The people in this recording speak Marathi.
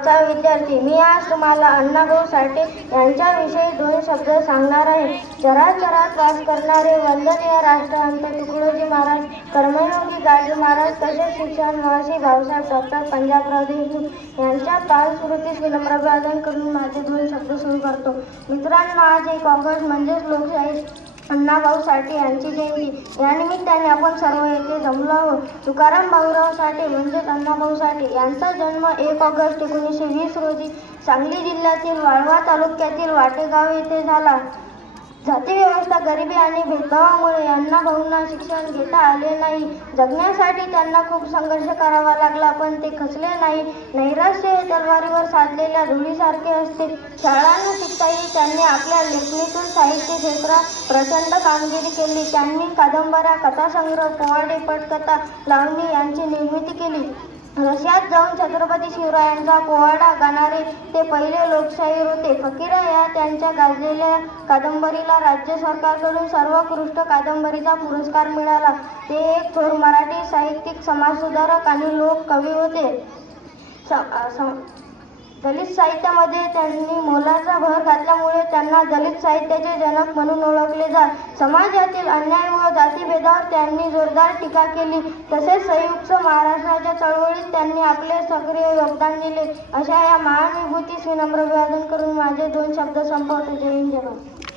विद्यार्थी मी आज तुम्हाला अण्णाभाऊ साठे यांच्याविषयी 2 शब्द सांगणार आहे. चराचरात वास करणारे वंदनीय राष्ट्रसंत तुकडोजी महाराज, कर्मयोगी गाडगे महाराज तसेच शिक्षण महर्षी भाऊसाहेब डॉक्टर पंजाबराव देशमुख यांच्या पादस्मृतीस विनम्र अभिवादन करून माझे 2 शब्द सुरू करतो. मित्रांनो, आज 1 ऑगस्ट म्हणजेच लोकशाही अण्णाभाऊ साठे यांची जयंती. या निमित्ताने आपण सर्व येथे जमलो आहोत. तुकाराम भाऊराव साठे म्हणजेच अण्णाभाऊ साठे यांचा जन्म 1 ऑगस्ट 1920 रोजी सांगली जिल्ह्यातील वाळवा तालुक्यातील वाटेगाव येथे झाला. जाती व्यवस्था, गरिबी आणि भेदभावामुळे अण्णाभाऊंना शिक्षण घेता आले नाही. जगण्यासाठी त्यांना खूप संघर्ष करावा लागला, पण ते खचले नाही. नैराश्य हे तलवारीवर साधलेल्या धुळीसारखे असते. शाळा न शिकताही त्यांनी आपल्या लेखणीतून साहित्य क्षेत्रात प्रचंड कामगिरी केली. त्यांनी कादंबऱ्या, कथासंग्रह, पोवाडे, पटकथा, लावणी यांची निर्मिती केली. रशियात जाऊन छत्रपती शिवरायांचा पोवाडा गाणारे ते पहिले लोकशाहीर होते. फकीरा या त्यांच्या गाजलेल्या कादंबरीला राज्य सरकारकडून सर्वोत्कृष्ट कादंबरीचा पुरस्कार मिळाला. ते एक थोर मराठी साहित्यिक, समाजसुधारक आणि लोककवी होते. दलित साहित्यामध्ये त्यांनी मोलाचा भर घातल्यामुळे त्यांना दलित साहित्याचे जनक म्हणून ओळखले जात. समाजातील अन्याय व जातीभेदावर त्यांनी जोरदार टीका केली. तसेच संयुक्त महाराष्ट्राच्या चळवळीत त्यांनी आपले सक्रिय योगदान दिले. अशा या महान विभूतीस विनम्र अभिवादन करून माझे 2 शब्द संपवतो. जय हिंद, जय भारत.